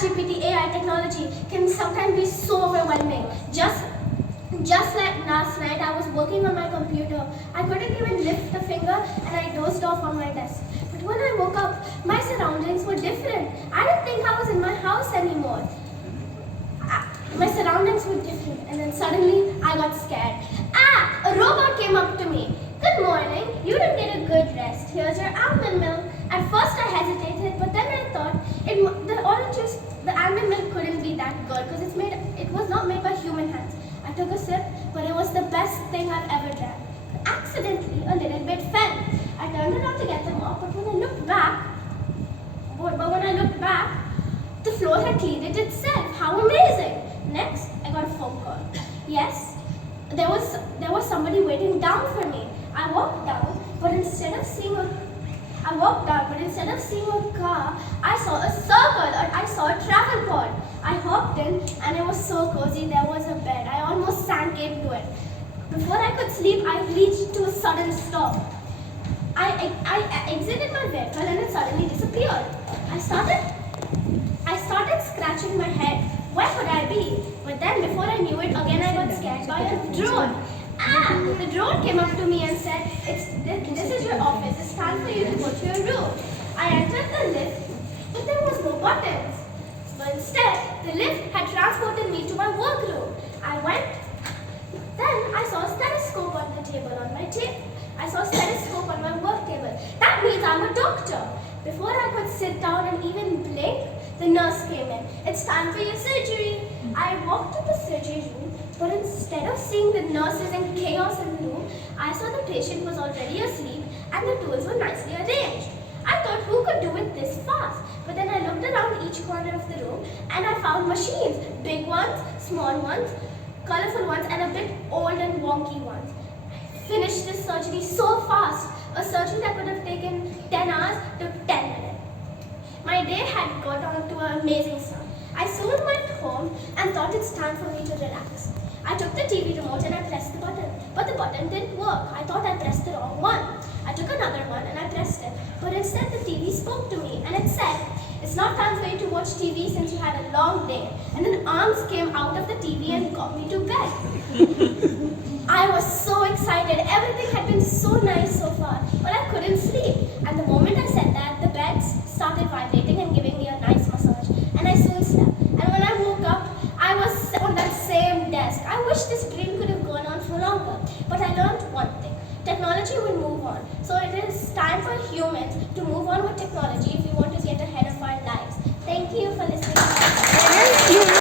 GPT, AI technology can sometimes be so overwhelming. Just like last night, I was working on my computer. I couldn't even lift a finger and I dozed off on my desk. But when I woke up, my surroundings were different. I didn't think I was in my house anymore. My surroundings were different, and then suddenly I got scared. A robot came up to me. Good morning, you didn't get a good rest. Here's your almond milk. At first I hesitated, but then I thought the almond milk couldn't be that good because it was not made by human hands. I took a sip, but it was the best thing I've ever drank. Accidentally, a little bit fell. I turned around to get them off, but when I looked back, the floor had cleaned it itself. How amazing! Next, I got a phone call. Yes, there was somebody waiting down for me. I walked down, but instead of seeing a car, I saw a circle, or I saw a travel pod. I hopped in, and it was so cozy. There was a bed. I almost sank into it. Before I could sleep, I reached to a sudden stop. I exited my vehicle, and it suddenly disappeared. I started scratching my head. Where could I be? But then, before I knew it, again I got scared by a drone. The drone came up to me and said, this is your office. It's time for you to go to your room. I entered the lift, but there was no buttons. But instead, the lift had transported me to my workroom. Then I saw a stethoscope on the table on my table. I saw a stethoscope on my work table. That means I'm a doctor. Before I could sit down and even blink, the nurse came in. It's time for your surgery. I walked to the surgery room, but instead of seeing the nurses and chaos in the room, I saw the patient was already asleep and the tools were nicely arranged. I thought, who could do it this fast? But then I looked around each corner of the room and I found machines, big ones, small ones, colorful ones, and a bit old and wonky ones. I finished this surgery so fast, a surgery that could have taken 10 hours took 10 minutes. My day had got on to an amazing start. I soon went home and thought it's time for me to relax. I took the TV remote and I pressed the button, but the button didn't work. I thought I pressed the wrong one. I took another one and I pressed it, but instead the TV spoke to me and it said, it's not time for you to watch TV since you had a long day. And then arms came out of the TV and got me to bed. I was so excited. Everything had been so nice so far, but I couldn't sleep. And the moment I said that, the beds started vibrating and giving me a nice massage. And I soon slept. And when I woke up, I was on that same desk. I wish this dream could have gone on for longer. But I learned one thing. Technology will move on. So it is time for humans to move on with technology